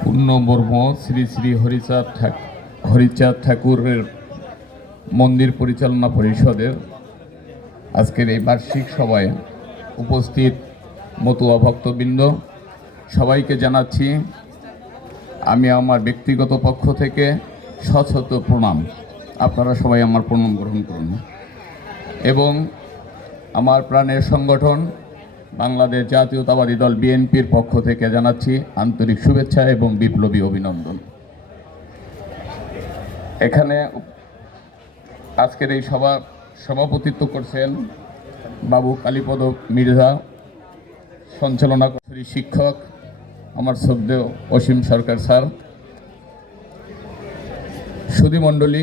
পূর্ণবর্ম শ্রী শ্রী হরিচাঁদ হরিচাঁদ ঠাকুরের মন্দির পরিচালনা পরিষদের আজকের এই বার্ষিক সভায় উপস্থিত মতুয়া ভক্তবৃন্দ। সবাইকে জানাচ্ছি, আমি আমার ব্যক্তিগত পক্ষ থেকে সশত প্রণাম। আপনারা সবাই আমার প্রণাম গ্রহণ করুন। এবং আমার প্রাণের সংগঠন বাংলাদেশ জাতীয়তাবাদী দল বিএনপির পক্ষ থেকে জানাচ্ছি আন্তরিক শুভেচ্ছা এবং বিপ্লবী অভিনন্দন। এখানে আজকের এই সভা সভাপতিত্ব করছেন বাবু কালীপদ মির্জা, সঞ্চালনা করি শিক্ষক আমার শ্রদ্ধেয় অসীম সরকার স্যার, সুধী মণ্ডলী,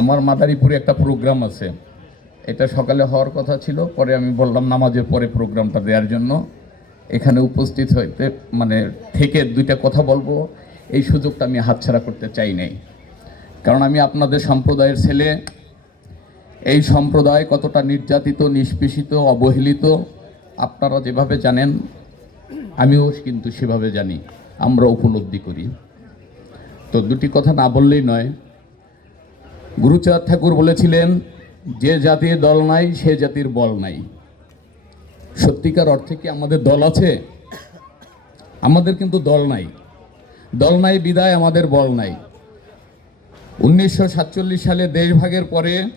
আমার মাদারীপুরে একটা প্রোগ্রাম আছে। এটা সকালে হওয়ার কথা ছিল, পরে আমি বললাম নামাজের পরে প্রোগ্রামটা দেওয়ার জন্য। এখানে উপস্থিত হইতে মানে থেকে দুইটা কথা বলব। এই সুযোগটা আমি হাতছাড়া করতে চাই নাই। কারণ আমি আপনাদের সম্প্রদায়ের ছেলে। এই সম্প্রদায় কতটা নির্যাতিত, নিষ্পেষিত, অবহেলিত, আপনারা যেভাবে জানেন, আমিও কিন্তু সেভাবে জানি, আমরা উপলব্ধি করি। তো দুটি কথা না বললেই নয়। গুরুচাঁদ ঠাকুর বলেছিলেন যে জাতির দল নাই, সে জাতির বল নাই। সত্যিকার অর্থে কি আমাদের দল আছে? আমাদের কিন্তু দল নাই। দল নাই বিদায় আমাদের বল নাই। উনিশশো সাতচল্লিশ সালে দেশভাগের পরে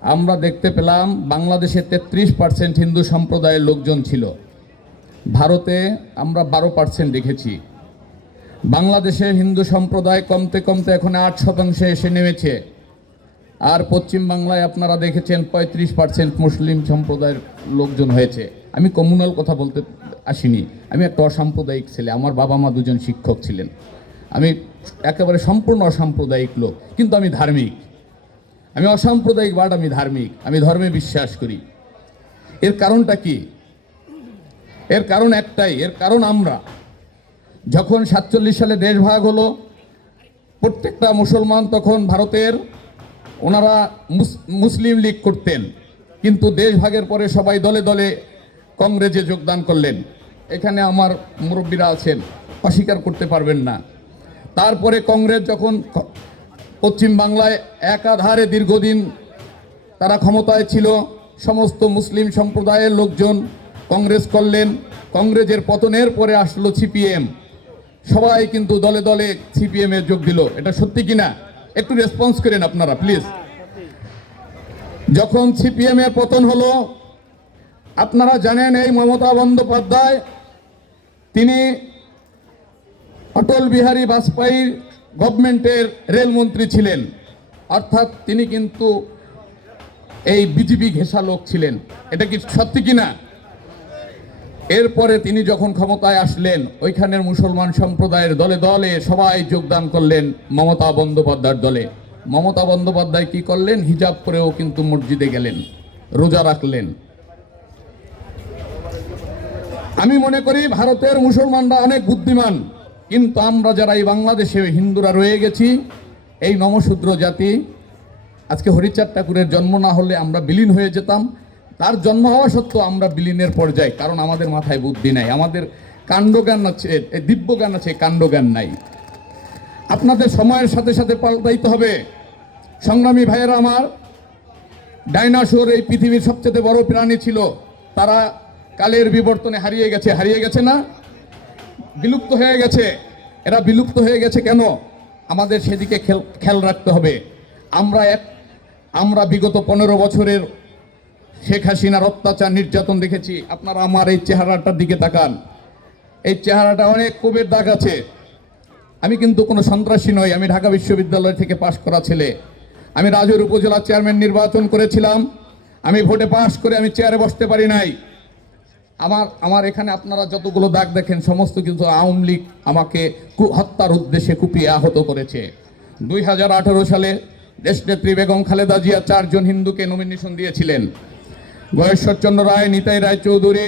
আমরা দেখতে পেলাম বাংলাদেশে তেত্রিশ পার্সেন্ট হিন্দু সম্প্রদায়ের লোকজন ছিল। ভারতে আমরা বারো পার্সেন্ট দেখেছি। বাংলাদেশে হিন্দু সম্প্রদায় কমতে কমতে এখন আট শতাংশে এসে নেমেছে। আর পশ্চিম বাংলায় আপনারা দেখেছেন পঁয়ত্রিশ পার্সেন্ট মুসলিম সম্প্রদায়ের লোকজন হয়েছে। আমি কমিউনাল কথা বলতে আসিনি। আমি একটা অসাম্প্রদায়িক ছেলে। আমার বাবা মা দুজন শিক্ষক ছিলেন। আমি একেবারে সম্পূর্ণ অসাম্প্রদায়িক লোক, কিন্তু আমি ধার্মিক। আমি অসাম্প্রদায়িক বাট আমি ধার্মিক। আমি ধর্মে বিশ্বাস করি। এর কারণটা কি? এর কারণ একটাই। এর কারণ আমরা। যখন সাতচল্লিশ সালে দেশ ভাগ হলো, প্রত্যেকটা মুসলমান তখন ভারতের ওনারা মুস- মুসলিম লীগ করতেন, কিন্তু দেশ ভাগের পরে সবাই দলে দলে কংগ্রেসে যোগদান করলেন। এখানে আমার মুরব্বীরা আছেন, অস্বীকার করতে পারবেন না। তারপরে কংগ্রেস যখন পশ্চিম বাংলায় একাধারে দীর্ঘদিন তারা ক্ষমতায় ছিল, সমস্ত মুসলিম সম্প্রদায়ের লোকজন কংগ্রেস করলেন। কংগ্রেসের পতনের পরে আসলো সিপিএম। সবাই কিন্তু দলে দলে সিপিএম যোগ দিল। এটা সত্যি কিনা? একটু রেসপন্স করেন আপনারা প্লিজ যখন সিপিএম এর পতন হলো, আপনারা জানেন এই মমতা বন্দ্যোপাধ্যায়, তিনি অটল বিহারী বাজপেয়ীর গভর্নমেন্টের রেলমন্ত্রী ছিলেন। অর্থাৎ তিনি কিন্তু এই বিজেপি ঘেঁষা লোক ছিলেন। এটা কি সত্যি কিনা? এরপরে তিনি যখন ক্ষমতায় আসলেন, ওইখানের মুসলমান সম্প্রদায়ের দলে দলে সবাই যোগদান করলেন মমতা বন্দ্যোপাধ্যায়ের দলে। মমতা বন্দ্যোপাধ্যায় কি করলেন? হিজাব করেও কিন্তু মসজিদে গেলেন, রোজা রাখলেন। আমি মনে করি ভারতের মুসলমানরা অনেক বুদ্ধিমান, কিন্তু আমরা যারা এই বাংলাদেশে হিন্দুরা রয়ে গেছি, এই নমশূদ্র জাতি, আজকে হরিচাঁদ ঠাকুরের জন্ম না হলে আমরা বিলীন হয়ে যেতাম। তার জন্ম হওয়া সত্ত্বেও আমরা বিলীনের পর্যায়ে, কারণ আমাদের মাথায় বুদ্ধি নাই। আমাদের কাণ্ডজ্ঞান আছে দিব্যজ্ঞান আছে কাণ্ডজ্ঞান নাই। আপনাদের সময়ের সাথে সাথে পাল্টাইতে হবে। সংগ্রামী ভাইয়েরা আমার, ডাইনাসোর এই পৃথিবীর সবচেয়ে বড় প্রাণী ছিল। তারা কালের বিবর্তনে হারিয়ে গেছে। হারিয়ে গেছে না? বিলুপ্ত হয়ে গেছে। এরা বিলুপ্ত হয়ে গেছে কেন? আমাদের সেদিকে খেল, খেয়াল রাখতে হবে। আমরা এক, আমরা বিগত পনেরো বছরের শেখ হাসিনার অত্যাচার নির্যাতন দেখেছি। আপনারা আমার এই চেহারাটার দিকে তাকান। এই চেহারাটা অনেক কোবের দাগ আছে। আমি কিন্তু কোনো সন্ত্রাসী নই, আমি ঢাকা বিশ্ববিদ্যালয় থেকে পাশ করা ছেলে। আমি রাজুর উপজেলা চেয়ারম্যান নির্বাচন করেছিলাম। আমি ভোটে পাশ করে আমি চেয়ারে বসতে পারি নাই। আমার আমার এখানে আপনারা যতগুলো দাগ দেখেন, সমস্ত কিন্তু আওয়ামী লীগ আমাকে হত্যার উদ্দেশ্যে কুপিয়ে আহত করেছে। দুই হাজার আঠারো সালে দেশনেত্রী বেগম খালেদা জিয়া চারজন হিন্দুকে নমিনেশন দিয়েছিলেন। গয়েশ্বরচন্দ্র রায়, নিতাই রায় চৌধুরী,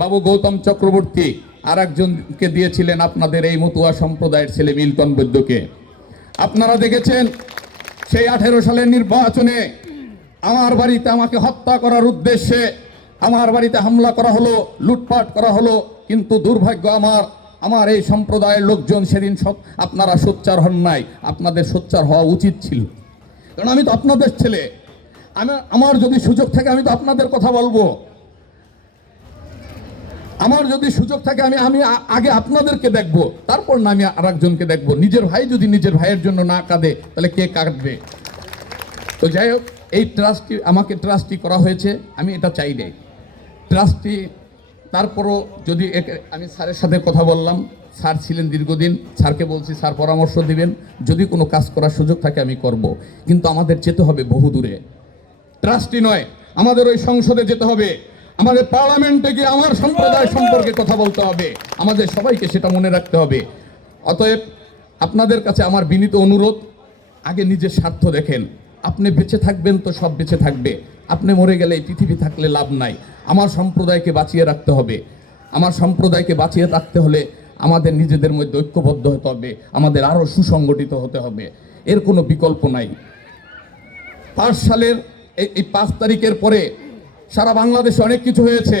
বাবু গৌতম চক্রবর্তী আর একজনকে দিয়েছিলেন আপনাদের এই মতুয়া সম্প্রদায়ের ছেলে মিল্টন বৈদ্যকে। আপনারা দেখেছেন, সেই আঠেরো সালের নির্বাচনে আমার বাড়িতে আমাকে হত্যা করার উদ্দেশ্যে আমার বাড়িতে হামলা করা হলো, লুটপাট করা হলো, কিন্তু দুর্ভাগ্য আমার আমার এই সম্প্রদায়ের লোকজন সেদিন সব আপনারা সোচ্চার হন নাই, আপনাদের সোচ্চার হওয়া উচিত ছিল। কারণ আমি তো আপনাদের ছেলে আমি, আমার যদি সুযোগ থাকে আমি তো আপনাদের কথা বলব। আমার যদি সুযোগ থাকে আমি আমি আগে আপনাদেরকে দেখব, তারপর না আমি আর একজনকে দেখব। নিজের ভাই যদি নিজের ভাইয়ের জন্য না কাঁদে, তাহলে কে কাঁদবে? তো যাই হোক, এই ট্রাস্টটি আমাকে ট্রাস্টি করা হয়েছে, আমি এটা চাই নাই। ট্রাস্টি তারপরও যদি আমি স্যারের সাথে কথা বললাম, স্যার ছিলেন দীর্ঘদিন, স্যারকে বলছি, স্যার পরামর্শ দিবেন, যদি কোনো কাজ করার সুযোগ থাকে আমি করব। কিন্তু আমাদের যেতে হবে বহু দূরে ট্রাস্টি নয় আমাদের ওই সংসদে যেতে হবে। আমাদের পার্লামেন্টে গিয়ে আমার সম্প্রদায় সম্পর্কে কথা বলতে হবে। আমাদের সবাইকে সেটা মনে রাখতে হবে। অতএব আপনাদের কাছে আমার বিনীত অনুরোধ আগে নিজের স্বার্থ দেখেন। আপনি বেঁচে থাকবেন তো সব বেঁচে থাকবে। আপনি মরে গেলে এই পৃথিবী থাকলে লাভ নাই। আমার সম্প্রদায়কে বাঁচিয়ে রাখতে হবে। আমার সম্প্রদায়কে বাঁচিয়ে রাখতে হলে আমাদের নিজেদের মধ্যে ঐক্যবদ্ধ হতে হবে। আমাদের আরও সুসংগঠিত হতে হবে। এর কোনো বিকল্প নাই। পাঁচ সালের এই পাঁচ তারিখের পরে সারা বাংলাদেশে অনেক কিছু হয়েছে।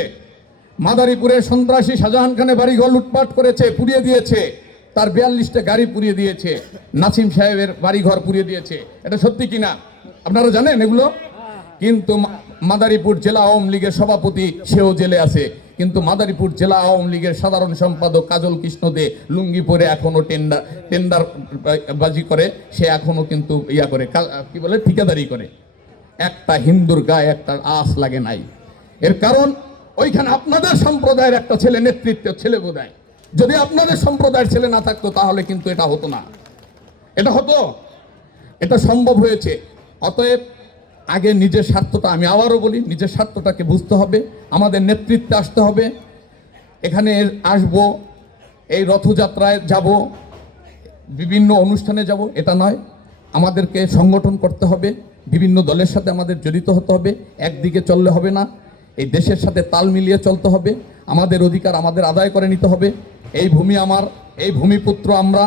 মাদারীপুরে সন্ত্রাসী শাহজাহান খানের বাড়িঘর লুটপাট করেছে, পুড়িয়ে দিয়েছে। তার বিয়াল্লিশটা গাড়ি পুড়িয়ে দিয়েছে। নাসিম সাহেবের বাড়িঘর পুড়িয়ে দিয়েছে। এটা সত্যি কিনা? আপনারা জানেন এগুলো? কিন্তু মাদারীপুর জেলা আওয়ামী লীগের সভাপতি, সেও জেলে আছে। কিন্তু মাদারীপুর জেলা আওয়ামী লীগের সাধারণ সম্পাদক কাজল কৃষ্ণ দে লুঙ্গি পরে এখনও টেন্ডার টেন্ডার বাজি করে। সে এখনও কিন্তু ইয়া করে কি বলে? ঠিকাদারি করে। একটা হিন্দুর গায়ে একটা আস লাগে নাই। এর কারণ, ওইখানে আপনাদের সম্প্রদায়ের একটা ছেলে নেতৃত্ব ছেলে বোধহয়। যদি আপনাদের সম্প্রদায়ের ছেলে না থাকতো, তাহলে কিন্তু এটা হতো না। এটা হতো? এটা সম্ভব হয়েছে। অতএব, আগে নিজের স্বার্থটা, আমি আবারও বলি, নিজের স্বার্থটাকে বুঝতে হবে, আমাদের নেতৃত্বে আসতে হবে। এখানে আসব, এই রথযাত্রায় যাব, বিভিন্ন অনুষ্ঠানে যাব, এটা নয়। আমাদেরকে সংগঠন করতে হবে। বিভিন্ন দলের সাথে আমাদের জড়িত হতে হবে, একদিকে চললে হবে না, এই দেশের সাথে তাল মিলিয়ে চলতে হবে, আমাদের অধিকার আমাদের আদায় করে নিতে হবে, এই ভূমি আমার, এই ভূমিপুত্র আমরা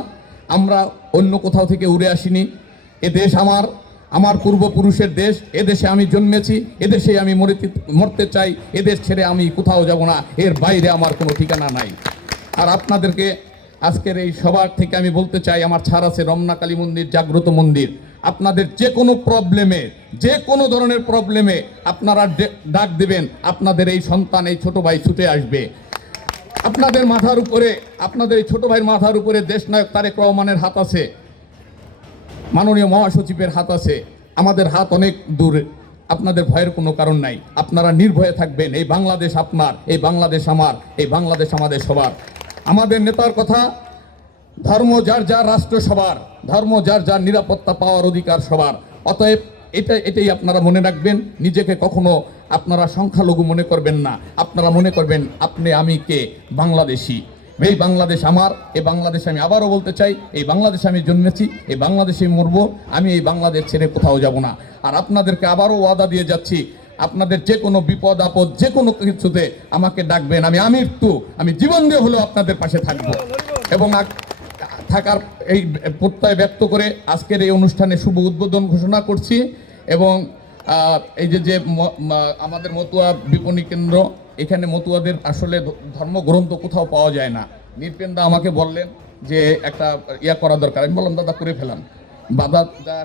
আমরা অন্য কোথাও থেকে উড়ে আসিনি, এ দেশ আমার আমার পূর্বপুরুষের দেশ এদেশে আমি জন্মেছি এদেশে আমি মরিতে মরতে চাই এদেশ ছেড়ে আমি কোথাও যাব না, এর বাইরে আমার কোনো ঠিকানা নাই। আর আপনাদেরকে আজকের এই সবার থেকে আমি বলতে চাই, আমার ছাড় আছে রমনা কালী মন্দির, জাগ্রত মন্দির। আপনাদের যে কোনো প্রবলেমে যে কোনো ধরনের প্রবলেমে আপনারা ডাক দেবেন, আপনাদের এই সন্তান, এই ছোট ভাই ছুটে আসবে। আপনাদের মাথার উপরে, আপনাদের এই ছোট ভাইয়ের মাথার উপরে দেশ নায়ক তারেক রহমানের হাত আছে, মাননীয় মহাসচিবের হাত আছে, আমাদের হাত অনেক দূরে, আপনাদের ভয়ের কোনো কারণ নাই। আপনারা নির্ভয়ে থাকবেন, এই বাংলাদেশ আপনার, এই বাংলাদেশ আমার, এই বাংলাদেশ আমাদের সবার। আমাদের নেতার কথা ধর্ম যার যার রাষ্ট্র সবার, ধর্ম যার যার নিরাপত্তা পাওয়ার অধিকার সবার। অতএব এটা, এটাই আপনারা মনে রাখবেন, নিজেকে কখনো আপনারা সংখ্যালঘু মনে করবেন না। আপনারা মনে করবেন, আপনি, আমি কে? বাংলাদেশি। এই বাংলাদেশ আমার, এই বাংলাদেশ আমি আবারও বলতে চাই, এই বাংলাদেশে আমি জন্মেছি, এই বাংলাদেশে মরব, আমি এই বাংলাদেশ ছেড়ে কোথাও যাব না। আর আপনাদেরকে আবারও ওয়াদা দিয়ে যাচ্ছি, আপনাদের যে কোনো বিপদ, আপদ, যে কোনো কিছুতে আমাকে ডাকবেন, আমি আমি একটু আমি জীবন দিয়ে হলেও আপনাদের পাশে থাকব। এবং থাকার এই প্রত্যয় ব্যক্ত করে আজকের এই অনুষ্ঠানে শুভ উদ্বোধন ঘোষণা করছি এবং এই যে যে আমাদের মতুয়া বিপণী কেন্দ্র, এখানে মতুয়াদের আসলে ধর্মগ্রন্থ কোথাও পাওয়া যায় না। নিরপেন্দা আমাকে বললেন যে একটা ইয়া করা দরকার। আমি বললাম, দাদা, করে ফেলাম যা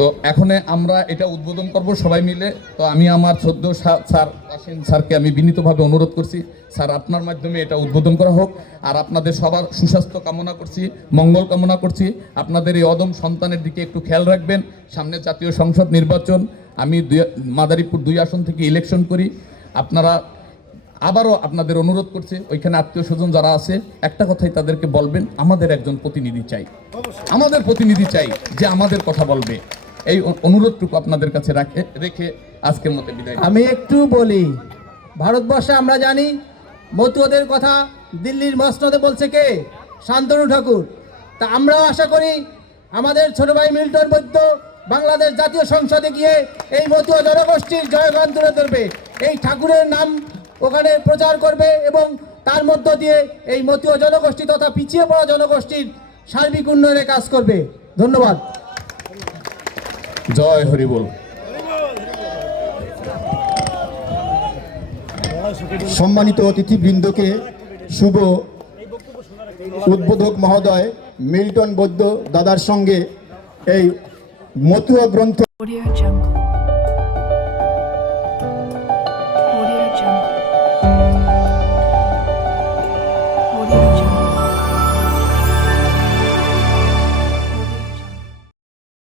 তো এখন আমরা এটা উদ্বোধন করব সবাই মিলে। তো আমি আমার সদ্য স্যার আসেন স্যারকে আমি বিনীতভাবে অনুরোধ করছি। স্যার আপনার মাধ্যমে এটা উদ্বোধন করা হোক। আর আপনাদের সবার সুস্বাস্থ্য কামনা করছি মঙ্গল কামনা করছি। আপনাদের এই অদম সন্তানের দিকে একটু খেয়াল রাখবেন। সামনে জাতীয় সংসদ নির্বাচন আমি দুই- মাদারীপুর দুই আসন থেকে ইলেকশন করি। আপনারা আবারও আপনাদের অনুরোধ করছে ওইখানে আত্মীয় স্বজন যারা আছে একটা কথাই তাদেরকে বলবেন আমাদের একজন প্রতিনিধি চাই। আমাদের প্রতিনিধি চাই যে আমাদের কথা বলবে। এই অনুরোধটুকু আপনাদের কাছে রাখে, রেখে আজকের মতো বিদায় আমি একটু বলি, ভারতবর্ষে আমরা জানি, মতুয়াদের কথা দিল্লির মসনদে বলছে কে? শান্তনু ঠাকুর। তা আমরাও আশা করি, আমাদের ছোট ভাই মিল্টন বৈদ্য বাংলাদেশ জাতীয় সংসদে গিয়ে এই মতুয়া জনগোষ্ঠীর জয়গান তুলে ধরবে। এই ঠাকুরের নাম ওখানে প্রচার করবে এবং তার মধ্য দিয়ে এই মতুয়া জনগোষ্ঠী তথা পিছিয়ে পড়া জনগোষ্ঠীর সার্বিক উন্নয়নে কাজ করবে। ধন্যবাদ। জয় হরিবল সম্মানিত অতিথিবৃন্দকে শুভ উদ্বোধক মহোদয় মিল্টন বৈদ্য দাদার সঙ্গে এই মতুয়া গ্রন্থ.